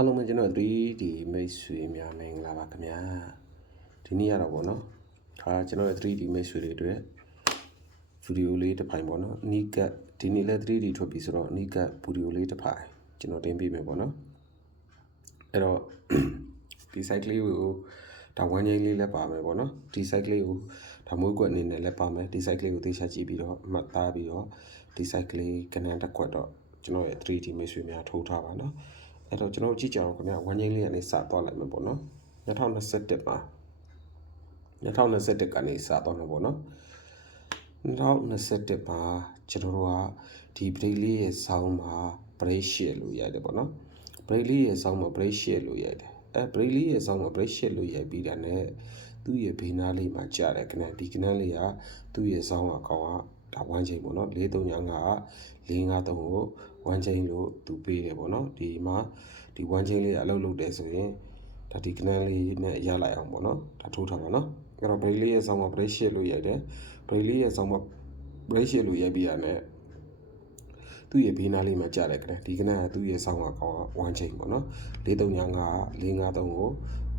အားလုံးပဲကျွန်တော်3D မိတ်ဆွေများမင်္ဂလာပါခင်ဗျာဒီနေ့ရတော့ဗောနော်ဒါကျွန်တော် 3D မိတ်ဆွေတွေအတွက်ဗီဒီယိုလေးတစ်ဖိုင်ဗောနော်အနီးကပ်ဒီနေ့လဲ 3D ထွက်ပြီဆိုတော့အနီးကပ်ဗီဒီယိုလေးတစ်ဖိုင်ကျွန်တော်တင်ပြမယ်ဗောနော်အဲ့တော့ဒီ site လေးကိုဒါဝမ်းချင်းလေးလည်းပါမယ်ဗောနော်ဒီ site လေးကိုဒါမွေးကွက်အနေနဲ့လည်းပါမယ်ဒီ site လေးကိုသေချာကြည့်ပြီးတော့မှတ်သားပြီးတော့ဒီ site လေးကဏ္ဍတစ်ခွက်တော့ကျွန်တော်ရဲ့ 3D မိတ်ဆွေများထိုးထားပါနော်အဲ့တော့ကျွန်တော်ကြည့်ကြအောင်ခင်ဗျာဝမ်းချင်းလေးကနေစသွားလိုက်မယ်ပေါ့နော်2021မှာ2021ကနေစသွားမယ်ပေါ့နော်2021မှာကျွန်တော်တို့ကဒီ break လေးရဲ့ဆောင်းမှာ break share လို့ရတယ်ပေါ့နော် break လေးရဲ့ဆောင်းမှာ break share လို့ရတယ်break လေးရဲ့ဆောင်းမှာ break share လို့ရပြီးတာနဲ့သူ့ရဲ့ဘေးနားလေးမှာကြားတယ်ခင်ဗျာဒီကနန်းလေးကသူ့ရဲ့ဆောင်းအကောင်ကဒါဝမ်းချင်းပေါ့နော်435 453ကိုဝမ်းချင်းလို့သူပေးတယ်ပေါ့နော်ဒီမှာဒီဝမ်းချင်းလေးအလုပ်လုပ်တယ်ဆိုရင်ဒါဒီကနန်းလေးနဲ့ရလိုက်အောင်ပေါ့နော်ဒါထိုးထားမှာနော်အဲ့တော့ break လေးရဲ့ဆောင်းမှာ break share လို့ရတယ် break လေးရဲ့ဆောင်းမှာ break share လို့ရပြီးရတဲ့သူ့ရဲ့ဘေးနားလေးမှာကြားတယ်ခင်ဗျာဒီကနန်းကသူ့ရဲ့ဆောင်းအကောင်ကဝမ်းချင်းပေါ့နော်435 453ကို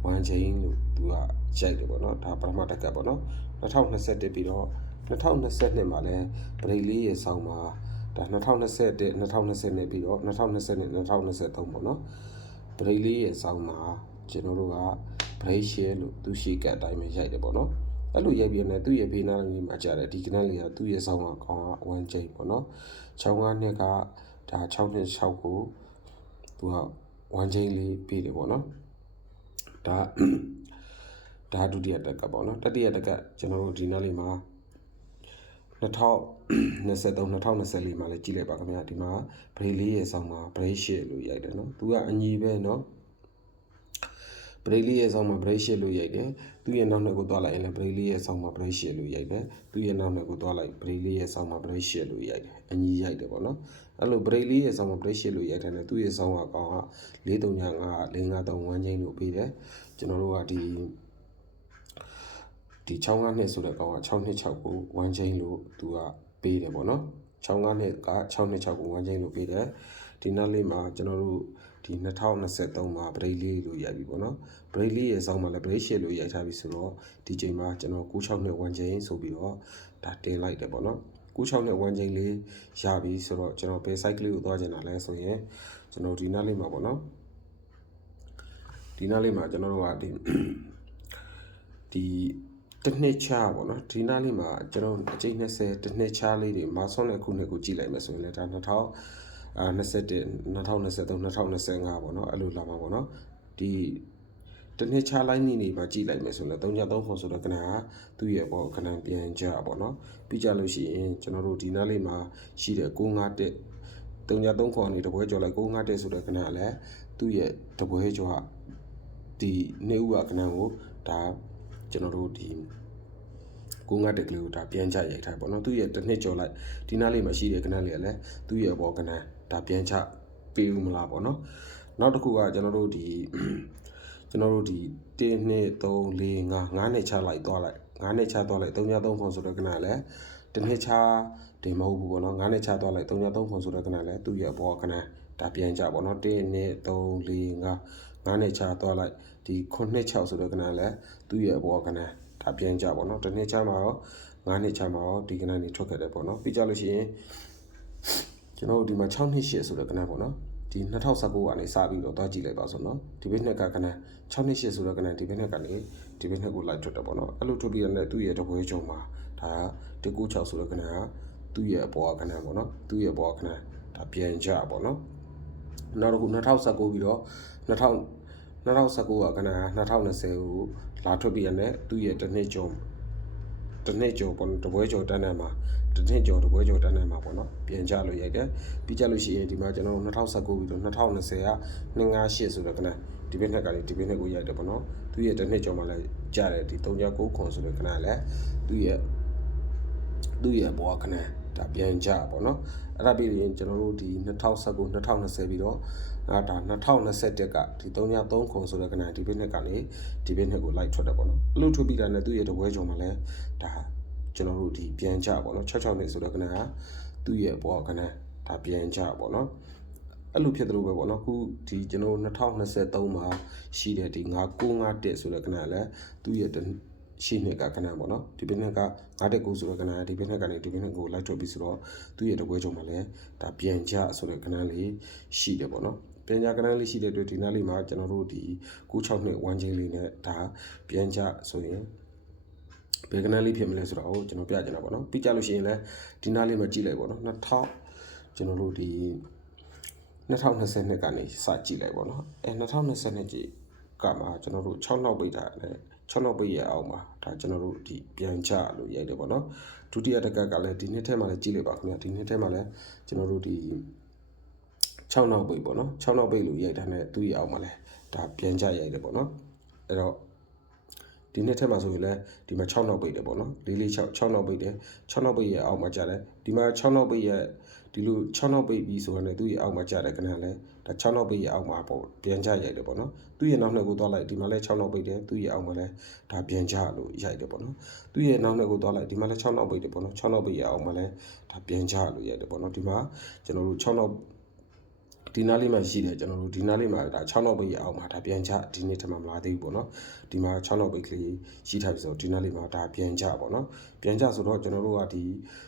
ဝမ်းချင်းလို့သူကရိုက်တယ်ပေါ့နော်ဒါပထမတက်ကပေါ့နော်2021ပြီးတော့2022မှာလည်း break လေးရဲ့ဆောင်းမှာဒါ2021 2020နဲ့ပြီးတော့2020နဲ့2023ပေါ့နော် break လေးရဲ့ဆောင်းမှာကျွန်တော်တို့က break share လို့သူရှိကအတိုင်းပဲရိုက်တယ်ပေါ့နော်အဲ့လိုရိုက်ပြီးတော့သူ့ရဲ့ဘေးနားလေးမှာကြားတယ်ဒီကနန်းလေးကသူ့ရဲ့ဆောင်းကခေါင်းက1ချိန်ပေါ့နော်65နှစ်ကဒါ6နှစ်6ကိုသူက1ချိန်လေးပြီးတယ်ပေါ့နော်ဒါဒုတိယတက်ကပေါ့နော်တတိယတက်ကကျွန်တော်တို့ဒီနားလေးမှာ2023 2024မှာလည်းကြည့်လိုက်ပါခင်ဗျာဒီမှာ break လေးရဲ့ဆောင်းမှာ break share လို့ရိုက်တယ်နော်သူကအညီပဲနော် break လေးရဲ့ဆောင်းမှာ break share လို့ရိုက်တယ်သူရဲ့နောက်နှစ်ကိုသွားလိုက်ရင်လည်း break လေးရဲ့ဆောင်းမှာ break share လို့ရိုက်တယ်သူရဲ့နောက်နှစ်ကိုသွားလိုက် break လေးရဲ့ဆောင်းမှာ break share လို့ရိုက်တယ်အညီရိုက်တယ်ပေါ့နော်အဲ့လို break လေးရဲ့ဆောင်းမှာ break share လို့ရိုက်တယ်နဲ့သူရဲ့ဆောင်းကကောင်က435 453ဝမ်းချင်းလို့ပေးတယ်ကျွန်တော်တို့ကဒီ65နှစ်ဆိုတဲ့ကောင်က6နှစ်6ကို1ချင်းလို့သူကပေးတယ်ပေါ့နော်65နှစ်က6နှစ်6ကို1ချင်းလို့ပေးတယ်ဒီနောက်လေးမှာကျွန်တော်တို့ဒီ2023မှာ break လေးလို့ရိုက်ပြီပေါ့နော် break လေးရဲ့ဆောင်းမှာလည်း break share လို့ရိုက်ထားပြီဆိုတော့ဒီချိန်မှာကျွန်တော်96နှစ်1ချင်းဆိုပြီးတော့ဒါတင်လိုက်တယ်ပေါ့နော်96နှစ်1ချင်းလေးရပြီဆိုတော့ကျွန်တော်ဘယ် site ကလေးကိုသွားကျင်တာလဲဆိုရင်ကျွန်တော်ဒီနောက်လေးမှာပေါ့နော်ဒီနောက်လေးမှာကျွန်တော်တို့ကဒီတစ်နှစ်ချာပေါ့နော်ဒီနားလေးမှာကျွန်တော်အကျိတ်20တစ်နှစ်ချာလေးတွေမာဆွန်တဲ့ခုနှစ်ကိုကြည့်လိုက်မယ်ဆိုရင်လည်းဒါ2021 2023 2025ပေါ့နော်အဲ့လိုလာမှာပေါ့နော်ဒီတစ်နှစ်ချာလိုက်နေမှာကြည့်လိုက်မယ်ဆိုရင်လည်း3.3ခွန်ဆိုတော့ခဏသူ့ရဲ့ပေါ့ခဏပြန်ကြပေါ့နော်ပြီးကြလို့ရှိရင်ကျွန်တော်တို့ဒီနားလေးမှာရှိတဲ့651 3.3ခွန်နေတပွဲကျော်လိုက်651ဆိုတဲ့ခဏလည်းသူ့ရဲ့တပွဲကျော်ကဒီနေဦးကခဏကိုဒါကျွန်တော်တို့ဒီ9ကလေးကိုဒါပြန်ချရိုက်ထားပေါ့နော်သူ့ရဲ့တစ်နှစ်ကျော်လိုက်ဒီနားလေးမှာရှိတဲ့ကနန်းလေးကလည်းသူ့ရဲ့ဘောကနန်းဒါပြန်ချပေးဦးမလားပေါ့နော်နောက်တစ်ခုကကျွန်တော်တို့ဒီ1 2 3 4 5နှစ်ချလိုက်သွားလိုက်5နှစ်ချသွားလိုက်3.3ခွန်ဆိုတဲ့ကနန်းလည်းတစ်နှစ်ချတင်မဟုတ်ဘူးပေါ့နော်5နှစ်ချသွားလိုက်3.3ခွန်ဆိုတဲ့ကနန်းလည်းသူ့ရဲ့ဘောကနန်းဒါပြန်ချပေါ့နော်1 2 3 4 5နှစ်ချသွားလိုက်ဒီ9နှစ်6ဆိုတဲ့ကနန်းလည်းသူ့ရဲ့ဘောကနန်းဒါပြန်ကြပေါ့နော်တစ်နှစ်ချမှာရော9နှစ်ချမှာရောဒီကနန်းတွေထွက်ခဲ့တယ်ပေါ့နော်ပြီးကြလို့ရှိရင်ကျွန်တော်တို့ဒီမှာ6နှစ်8ဆိုတဲ့ကနန်းပေါ့နော်ဒီ2019ကနေစပြီးတော့တွားကြည့်လိုက်ပါဆိုနော်ဒီဘက်နှစ်ကကနန်း6နှစ်8ဆိုတဲ့ကနန်းဒီဘက်နှစ်ကနေဒီဘက်နှစ်ကိုလိုက်ထွက်တယ်ပေါ့နော်အဲ့လိုထွက်ပြီးတဲ့သူ့ရဲ့တပွဲချုံမှာဒါ196ဆိုတဲ့ကနန်းကသူ့ရဲ့အပေါ်ကနန်းပေါ့နော်သူ့ရဲ့ဘောကနန်းဒါပြန်ကြပေါ့နော်နောက်တစ်ခု2019ပြီးတော့2019ကကနန်း2020ကိုလာထွက်ပြီးရတဲ့သူ့ရဲ့တစ်နှစ်ကျော်ပေါ့တပွဲကျော်တန်းတန်းမှာတစ်နှစ်ကျော်တပွဲကျော်တန်းတန်းမှာပေါ့နော်ပြန်ကြလို့ရိုက်တယ်ပြီးကြလို့ရှိရင်ဒီမှာကျွန်တော်တို့2019ပြီးတော့2020က258ဆိုတဲ့ကနန်းဒီဘက်နှစ်ကနေဒီဘက်နှစ်ကိုရိုက်တယ်ပေါ့နော်သူ့ရဲ့တစ်နှစ်ကျော်မှာလည်းကြားတယ်ဒီ3.9ခွန်ဆိုတဲ့ကနန်းလည်းသူ့ရဲ့ဘောကနန်းဒါပြန်ကြပေါ့နော်အဲ့ဒါပြီးရင်ကျွန်တော်တို့ဒီ2019 2020ပြီးတော့ဒါ2021ကဒီ3.3ခွန်ဆိုတဲ့ကနန်းဒီဘက်နှစ်ကနေဒီဘက်နှစ်ကိုလိုက်ထွက်တယ်ပေါ့နော်အဲ့လိုထွက်ပြီးတာနဲ့သူ့ရဲ့တပွဲကျော်မှာလည်းဒါကျွန်တော်တို့ဒီပြန်ကြပေါ့နော်66နှစ်ဆိုတဲ့ကနန်းကသူ့ရဲ့ဘောကနန်းဒါပြန်ကြပေါ့နော် အဲ့လိုဖြစ်တယ်လို့ပဲပေါ့နော်ခုဒီကျွန်တော်2023မှာရှိတဲ့ဒီ991ဆိုတဲ့ကဏ္ဍလဲသူ့ရဲ့ရှိနှစ်ကကဏ္ဍပေါ့နော်ဒီဘက်နှစ်က919ဆိုတဲ့ကဏ္ဍဒီဘက်နှစ်ကနေဒီဘက်နှစ်ကိုလိုက်ထွက်ပြီးဆိုတော့သူ့ရဲ့တပွဲချုံမှာလဲဒါပြန်ကြဆိုတဲ့ကဏ္ဍလေးရှိတယ်ပေါ့နော်ပြန်ကြကဏ္ဍလေးရှိတဲ့အတွက်ဒီနားလေးမှာကျွန်တော်တို့ဒီ96နှစ်1ချင်းလေးနဲ့ဒါပြန်ကြဆိုရင်ဘယ်ကဏ္ဍလေးဖြစ်မလဲဆိုတော့ကျွန်တော်ပြချင်တာပေါ့နော်ပြီးကြလို့ရှိရင်လဲဒီနားလေးမှာကြည့်လိုက်ပေါ့နော်2000ကျွန်တော်တို့ဒီ2022ကနေစကြည့်လိုက်ပေါ့နော်2022ကြည့်ကမှာကျွန်တော်တို့6နောက်ပိတ်တာနဲ့6နောက်ပိတ်ရအောင်ပါဒါကျွန်တော်တို့ဒီပြန်ချလို့ရိုက်တယ်ပေါ့နော်ဒုတိယတစ်ကလည်းဒီနှစ်ထဲမှာလည်းကြည့်လိုက်ပါခင်ဗျာဒီနှစ်ထဲမှာလည်းကျွန်တော်တို့ဒီ6နောက်ပိတ်ပေါ့နော်6နောက်ပိတ်လို့ရိုက်တာနဲ့သူ့ရအောင်မှာလည်းဒါပြန်ချရိုက်တယ်ပေါ့နော်အဲ့တော့ဒီနှစ်ထဲမှာဆိုရင်လည်းဒီမှာ6နောက်ပိတ်တယ်ပေါ့နော်446 6နောက်ပိတ်တယ်6နောက်ပိတ်ရအောင်မှာကြတယ်ဒီမှာ6နောက်ပိတ်ရဒီလို6နောက်ပိတ်ပြီးဆိုရင်လည်းသူ့ရဲ့အောက်မှာကြားတယ်ခဏလဲဒါ6နောက်ပိတ်ရဲ့အောက်မှာပေါ့ပြန်ချရိုက်တယ်ပေါ့နော်သူ့ရဲ့နောက်နှစ်ကိုသွားလိုက်ဒီမှာလဲ6နောက်ပိတ်တယ်သူ့ရဲ့အောက်မှာလဲဒါပြန်ချလို့ရိုက်တယ်ပေါ့နော်သူ့ရဲ့နောက်နှစ်ကိုသွားလိုက်ဒီမှာလဲ6နောက်ပိတ်တယ်ပေါ့နော်6နောက်ပိတ်ရဲ့အောက်မှာလဲဒါပြန်ချလို့ရိုက်တယ်ပေါ့နော်ဒီမှာကျွန်တော်တို့6နောက်ဒီနားလေးမှာရှိတယ်ကျွန်တော်တို့ဒီနားလေးမှာဒါ6နောက်ပိတ်ရအောင်မှာဒါပြန်ချဒီနေ့ထပ်မှမလာသေးဘူးပေါ့နော်ဒီမှာ6နောက်ပိတ်ကလေးရှိထားပြီဆိုတော့ဒီနားလေးမှာဒါပြန်ချပေါ့နော်ပြန်ချဆိုတော့ကျွန်တော်တို့ကဒ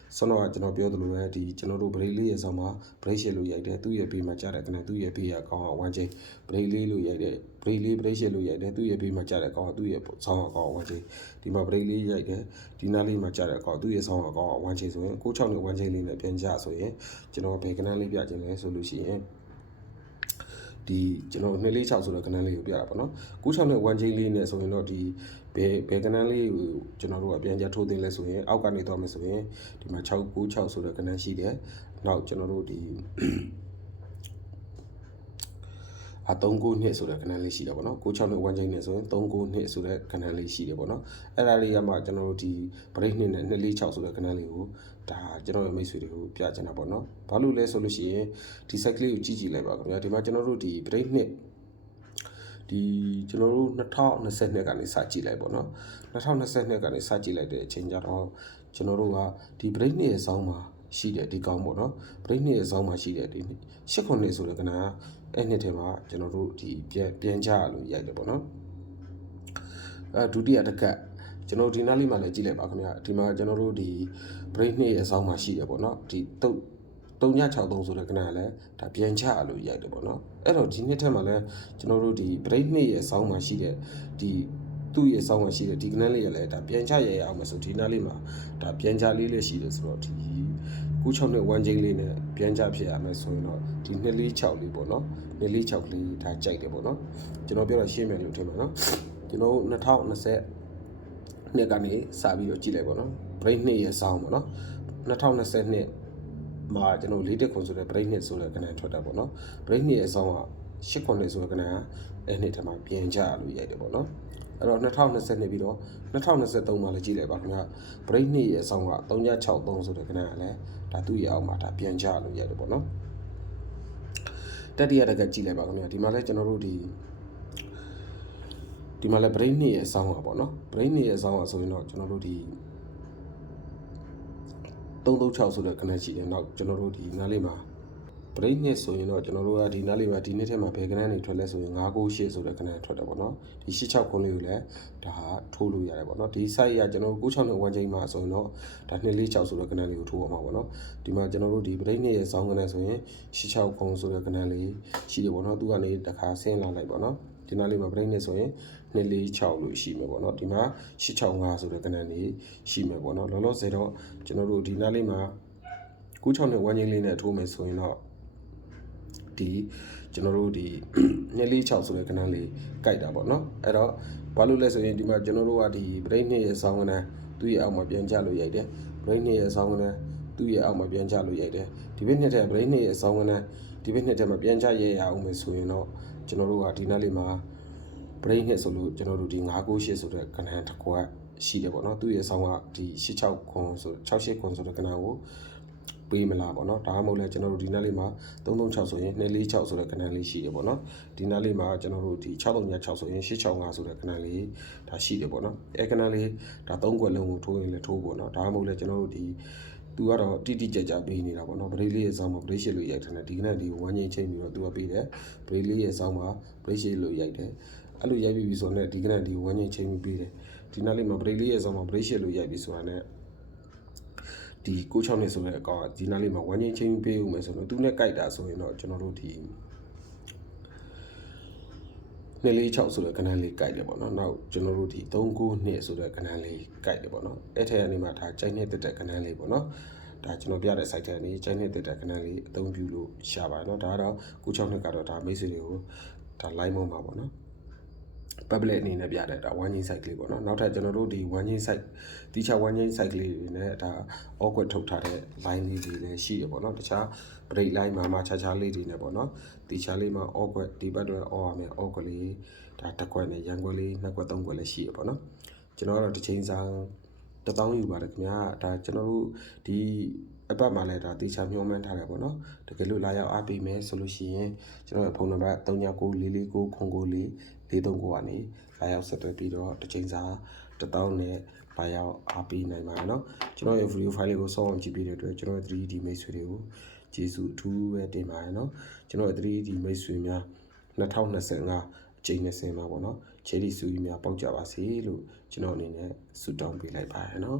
ီဆွမ်းတော့ကျွန်တော်ပြောသလိုပဲဒီကျွန်တော်တို့ဘရိတ်လေးရဲ့ဆောင်းမှာဘရိတ်ရှယ်လို့ရိုက်တယ်သူ့ရဲ့ဘေးမှာကြားတဲ့ကနေသူ့ရဲ့ဘေးရအကောင်က1ချိန်ဘရိတ်လေးလို့ရိုက်တယ်ဘရိတ်လေးဘရိတ်ရှယ်လို့ရိုက်တယ်သူ့ရဲ့ဘေးမှာကြားတဲ့အကောင်ကသူ့ရဲ့ဆောင်းအကောင်1ချိန်ဒီမှာဘရိတ်လေးရိုက်တယ်ဒီနားလေးမှာကြားတဲ့အကောင်သူ့ရဲ့ဆောင်းအကောင်က1ချိန်ဆိုရင်96နဲ့1ချိန်လေးနဲ့ပြန်ချဆိုရင်ကျွန်တော်ဘယ်ကဏ္ဍလေးပြခြင်းလဲဆိုလို့ရှိရင်ဒီကျွန်တော်246ဆိုတဲ့ကဏ္ဍလေးကိုပြတာပေါ့နော်96နဲ့1ချိန်လေးနဲ့ဆိုရင်တော့ဒီဘယ်ကဏ္ဍလေးကိုကျွန်တော်တို့ကပြန်ကြထိုးသိမ်းလဲဆိုရင်အောက်ကနေသွားမယ်ဆိုရင်ဒီမှာ696ဆိုတဲ့ကဏ္ဍရှိတယ်နောက်ကျွန်တော်တို့ဒီ39နှစ်ဆိုတဲ့ကဏ္ဍလေးရှိတယ်ပေါ့နော်96နဲ့1ချိန်နဲ့ဆိုရင်39နှစ်ဆိုတဲ့ကဏ္ဍလေးရှိတယ်ပေါ့နော်အဲ့ဒါလေးကမှကျွန်တော်တို့ဒီဘရိတ်နှစ်နဲ့246ဆိုတဲ့ကဏ္ဍလေးကိုဒါကျွန်တော်ရဲ့မိတ်ဆွေတွေကိုပြချင်တာပေါ့နော်ဘာလို့လဲဆိုလို့ရှိရင်ဒီ site လေးကိုကြည့်လိုက်ပါခင်ဗျာဒီမှာကျွန်တော်တို့ဒီဘရိတ်နှစ်ဒီကျွန်တော်တို့2022ကနေစကြည့်လိုက်ပေါ့နော်2022ကနေစကြည့်လိုက်တဲ့အချိန်ကျတော့ကျွန်တော်တို့ကဒီ break နှစ်ရဲ့ဆောင်းမှာရှိတဲ့ဒီကောင်ပေါ့နော် break နှစ်ရဲ့ဆောင်းမှာရှိတဲ့ဒီ8ခုနှစ်ဆိုတဲ့ကဏ္ဍအဲ့နှစ်ထဲမှာကျွန်တော်တို့ဒီပြန်ချလို့ရိုက်တယ်ပေါ့နော်ဒုတိယတစ်ခါကျွန်တော်ဒီနားလေးမှာလည်းကြည့်လိုက်ပါခင်ဗျာဒီမှာကျွန်တော်တို့ဒီ break နှစ်ရဲ့ဆောင်းမှာရှိတယ်ပေါ့နော်ဒီ363ဆိုတဲ့ကဏ္ဍကလည်းဒါပြန်ချလို့ရိုက်တယ်ပေါ့နော်အဲ့တော့ဒီနှစ်ထဲမှာလည်းကျွန်တော်တို့ဒီ break နှစ်ရဲ့ဆောင်းမှာရှိတဲ့ဒီသူ့ရဲ့ဆောင်းမှာရှိတဲ့ဒီကဏ္ဍလေးရလည်းဒါပြန်ချရအောင်မဆိုဒီနားလေးမှာဒါပြန်ချလေးလေးရှိတယ်ဆိုတော့ဒီ96နဲ့1ချိန်လေးနဲ့ပြန်ချဖြစ်ရမယ်ဆိုရင်တော့ဒီ246လေးပေါ့နော်246လေးဒါကြိုက်တယ်ပေါ့နော်ကျွန်တော်ပြောတာရှင်းမယ်လို့ထင်ပါနော်ကျွန်တော်2020နှစ်ကနေစပြီးတော့ကြည့်လိုက်ပေါ့နော် break နှစ်ရဲ့ဆောင်းပေါ့နော်2020နှစ်မှာကျွန်တော်4တက်ခွန်ဆိုတဲ့ break နှစ်ဆိုတဲ့ကဏ္ဍထွက်တာပေါ့နော် break နှစ်ရဲ့ဆောင်းက8ခွန်နှစ်ဆိုတဲ့ကဏ္ဍအဲ့နှစ်ထဲမှာပြန်ချလို့ရိုက်တယ်ပေါ့နော်အဲ့တော့2020နှစ်ပြီးတော့2023မှာလည်းကြည့်လိုက်ပါခင်ဗျာ break နှစ်ရဲ့ဆောင်းက363ဆိုတဲ့ကဏ္ဍကလည်းဒါသူ့ရဲ့အောက်မှာဒါပြန်ချလို့ရိုက်တယ်ပေါ့နော်တတိယတက်ကကြည့်လိုက်ပါခင်ဗျာဒီမှာလည်းကျွန်တော်တို့ဒီမှာလည်း break နှစ်ရဲ့ဆောင်းကပေါ့နော် break နှစ်ရဲ့ဆောင်းကဆိုရင်တော့ကျွန်တော်တို့ဒီ336ဆိုတဲ့ကဏ္ဍရှိတယ်နောက်ကျွန်တော်တို့ဒီနားလေးမှာ break နှစ်ဆိုရင်တော့ကျွန်တော်တို့ကဒီနားလေးမှာဒီနှစ်ထဲမှာဘယ်ကဏ္ဍတွေထွက်လဲဆိုရင်998ဆိုတဲ့ကဏ္ဍထွက်တယ်ပေါ့နော်ဒီ86ခွန်းလေးကိုလည်းဒါထိုးလို့ရတယ်ပေါ့နော်ဒီ site ကကျွန်တော်တို့96နဲ့1ချိန်မှာဆိုရင်တော့ဒါ246ဆိုတဲ့ကဏ္ဍလေးကိုထိုးအောင်ပါပေါ့နော်ဒီမှာကျွန်တော်တို့ဒီ break နှစ်ရဲ့ဆောင်းကဏ္ဍဆိုရင်86ခွန်းဆိုတဲ့ကဏ္ဍလေးရှိတယ်ပေါ့နော်သူကနေတစ်ခါဆင်းလာလိုက်ပေါ့နော်ဒီနားလေးမှာ break နှစ်ဆိုရင်246လို့ရှိမယ်ပေါ့နော်ဒီမှာ865ဆိုတဲ့ကဏ္ဍလေးရှိမယ်ပေါ့နော်လောလောဆယ်တော့ကျွန်တော်တို့ဒီနားလေးမှာ96နဲ့1ချိန်လေးနဲ့ထိုးမယ်ဆိုရင်တော့ဒီကျွန်တော်တို့ဒီ246ဆိုတဲ့ကဏ္ဍလေးကြိုက်တာပေါ့နော်အဲ့တော့ဘာလို့လဲဆိုရင်ဒီမှာကျွန်တော်တို့ကဒီ break နှစ်ရဲ့ဆောင်းကဏ္ဍသူ့ရဲ့အောက်မှာပြန်ချလို့ရိုက်တယ် break နှစ်ရဲ့ဆောင်းကဏ္ဍသူ့ရဲ့အောက်မှာပြန်ချလို့ရိုက်တယ်ဒီဘက်နှစ်ထဲ break နှစ်ရဲ့ဆောင်းကဏ္ဍဒီဘက်နှစ်ထဲမှာပြန်ချရအောင်မယ်ဆိုရင်တော့ကျွန်တော်တို့ကဒီနားလေးမှာ break နှစ်ဆိုလို့ကျွန်တော်တို့ဒီ998ဆိုတဲ့ကဏ္ဍတစ်ခွက်ရှိတယ်ပေါ့နော်သူ့ရဲ့ဆောင်းကဒီ86ခွန်ဆို68ခွန်ဆိုတဲ့ကဏ္ဍကိုပေးမလားပေါ့နော်ဒါမှမဟုတ်လဲကျွန်တော်တို့ဒီနားလေးမှာ336ဆိုရင်246ဆိုတဲ့ကဏ္ဍလေးရှိတယ်ပေါ့နော်ဒီနားလေးမှာကျွန်တော်တို့ဒီ636ဆိုရင်865ဆိုတဲ့ကဏ္ဍလေးဒါရှိတယ်ပေါ့နော်အဲကဏ္ဍလေးဒါ3ခွက်လုံးကိုထိုးရင်လည်းထိုးပေါ့နော်ဒါမှမဟုတ်လဲကျွန်တော်တို့ဒီ သူကတော့တိတိကျကျပေးနေတာပေါ့နော်ပရိတ်လေးရဲ့စောင်းမှာပရိတ်ရှိလို့ရိုက်တယ်ဒီကနေ့ဒီဝမ်းချင်းချိန်ပြီးတော့သူကပေးတယ်ပရိတ်လေးရဲ့စောင်းမှာပရိတ်ရှိလို့ရိုက်တယ်အဲ့လိုရိုက်ပြီးဆိုတော့ဒီကနေ့ဒီဝမ်းချင်းချိန်ပြီးပေးတယ်ဒီနောက်လေးမှာပရိတ်လေးရဲ့စောင်းမှာပရိတ်ရှိလို့ရိုက်ပြီးဆိုတာနဲ့ဒီ96နှစ်ဆိုတဲ့အကောင်ဒီနောက်လေးမှာဝမ်းချင်းချိန်ပေးဦးမယ်ဆိုတော့သူနဲ့ကြိုက်တာဆိုရင်တော့ကျွန်တော်တို့ဒီ246ဆိုတဲ့ကဏ္ဍလေးကြိုက်တယ်ပေါ့နော်နောက်ကျွန်တော်တို့ဒီ392ဆိုတဲ့ကဏ္ဍလေးကြိုက်တယ်ပေါ့နော်အဲ့ထက်အနေမှာဒါကြိုက်နေတဲ့ကဏ္ဍလေးပေါ့နော်ဒါကျွန်တော်ပြတဲ့ site ထဲနေကြိုက်နေတဲ့ကဏ္ဍလေးအသုံးပြုလို့ရှာပါတယ်เนาะဒါကတော့96နှစ်ကတော့ဒါမိတ်ဆွေတွေကိုဒါ line ပေါ်မှာပေါ့နော် public အနေနဲ့ပြတဲ့ဒါ one chain site လေးပေါ့နော်နောက်ထပ်ကျွန်တော်တို့ဒီ one chain site တီချာ one chain site လေးတွေနဲ့ဒါ awkward ထုတ်ထားတဲ့ line လေးတွေလည်းရှိရပေါ့နော်တခြား break line မှာခြားခြားလေးတွေနဲ့ပေါ့နော်တီချာလေးမှာ awkward ဒီဘက်တော့ အော်ရမယ် awkward လေးဒါတစ်ခွက်နဲ့ရန်ခွက်လေးနှစ်ခွက်သုံးခွက်လည်းရှိရပေါ့နော်ကျွန်တော်ကတော့တစ်ချိန်စာ1000ယူပါတယ်ခင်ဗျာဒါကျွန်တော်တို့ဒီအပတ်မှာလည်းဒါတေချာမျှော်မှန်းထားတယ်ပေါ့နော်တကယ်လို့လာရောက်အားပေးမယ်ဆိုလို့ရှိရင်ကျွန်တော်ရဲ့ဖုန်းနံပါတ်3994449439ကနေလာရောက်ဆက်သွယ်ပြီးတော့တစ်ချိန်စာ1000နဲ့လာရောက်အားပေးနိုင်ပါတယ်เนาะကျွန်တော်ရဲ့ video file လေးကိုစောင့်အောင်ကြည့်ပေးတဲ့အတွက်ကျွန်တော်ရဲ့ 3D မိတ်ဆွေတွေကိုကျေးဇူးအထူးပဲတင်ပါတယ်เนาะကျွန်တော်ရဲ့ 3D မိတ်ဆွေများ2025အချိန်20မှာပေါ့နော်ချယ်ရီဆူကြီးများပေါက်ကြပါစေလို့ကျွန်တော်အနေနဲ့ဆုတောင်းပေးလိုက်ပါတယ်เนาะ